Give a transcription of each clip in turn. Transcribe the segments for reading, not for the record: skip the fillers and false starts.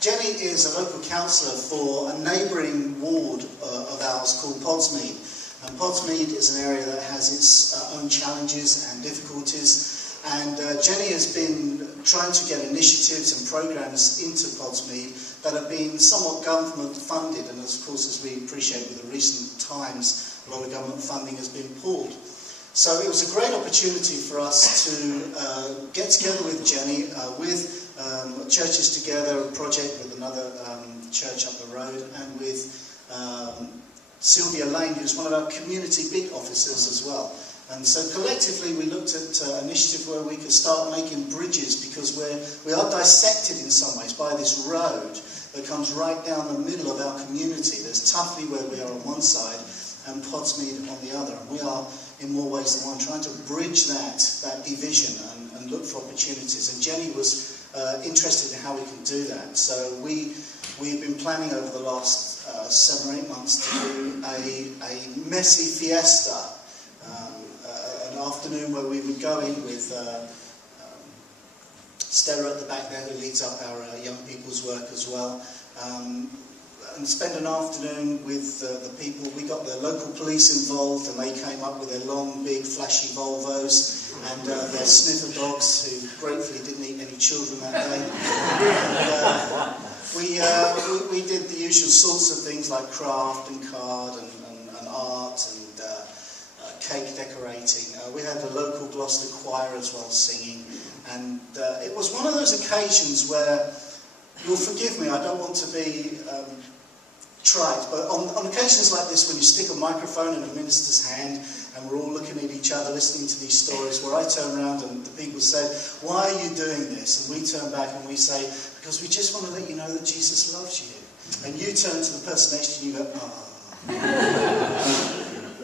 Jenny is a local councillor for a neighbouring ward of ours called Podsmead. And Podsmead is an area that has its own challenges and difficulties. And Jenny has been trying to get initiatives and programmes into Podsmead that have been somewhat government funded. And of course, as we appreciate with the recent times, a lot of government funding has been pulled. So it was a great opportunity for us to get together with Jenny, with Churches Together, a project with another church up the road, and with Sylvia Lane, who's one of our community bid officers as well. And so collectively we looked at an initiative where we could start making bridges, because we are dissected in some ways by this road that comes right down the middle of our community. There's Tuffley where we are on one side and Podsmead on the other. And we are in more ways than one trying to bridge that division and look for opportunities. And Jenny was interested in how we can do that. So we've been planning over the last 7 or 8 months to do a messy fiesta, an afternoon where we would go in with Stella at the back there, who leads up our young people's work as well, and spend an afternoon with the people. We got the local police involved, and they came up with their long, big, flashy Volvos and their sniffer dogs, who gratefully didn't eat any children that day. And, we did the usual sorts of things like craft and card and art and cake decorating. We had the local Gloucester choir as well singing, and it was one of those occasions where, you'll forgive me, I don't want to be trite, but on occasions like this, when you stick a microphone in a minister's hand and we're all looking at each other listening to these stories, where I turn around and the people say, "Why are you doing this?" and we turn back and we say, "Because we just want to let you know that Jesus loves you." And you turn to the person next to you and you go, "Ah."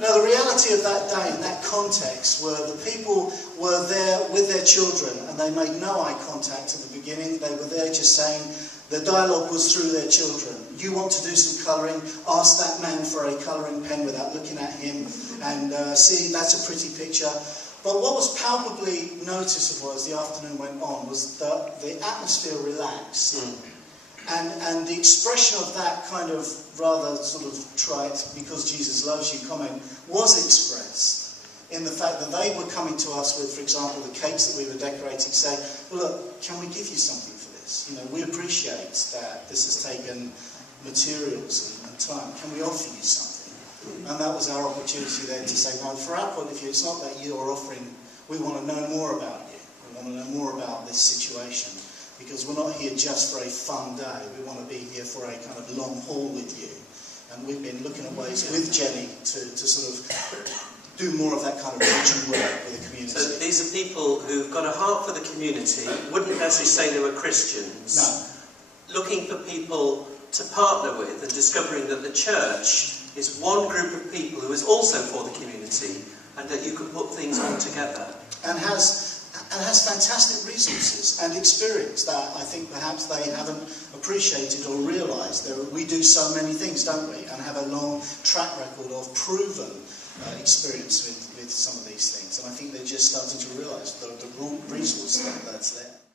Now, the reality of that day in that context were the people were there with their children, and they made no eye contact at the beginning. They were there just saying, the dialogue was through their children. You want to do some colouring? Ask that man for a colouring pen without looking at him, and see, that's a pretty picture. But what was palpably noticeable as the afternoon went on was that the atmosphere relaxed. And the expression of that kind of rather sort of trite, "because Jesus loves you" comment was expressed in the fact that they were coming to us with, for example, the cakes that we were decorating, saying, "Well, look, can we give you something for this? You know, we appreciate that this has taken materials and time. Can we offer you something?" And that was our opportunity then to say, no, for our point of view, it's not that you're offering, we want to know more about you. We want to know more about this situation. Because we're not here just for a fun day. We want to be here for a kind of long haul with you. And we've been looking at ways with Jenny to sort of do more of that kind of regional work with the community. So these are people who've got a heart for the community, wouldn't necessarily say they were Christians. No. Looking for people to partner with and discovering that the church is one group of people who is also for the community, and that you can put things all together. And has fantastic resources and experience that I think perhaps they haven't appreciated or realised. We do so many things, don't we? And have a long track record of proven experience with some of these things. And I think they're just starting to realise the resource that's there.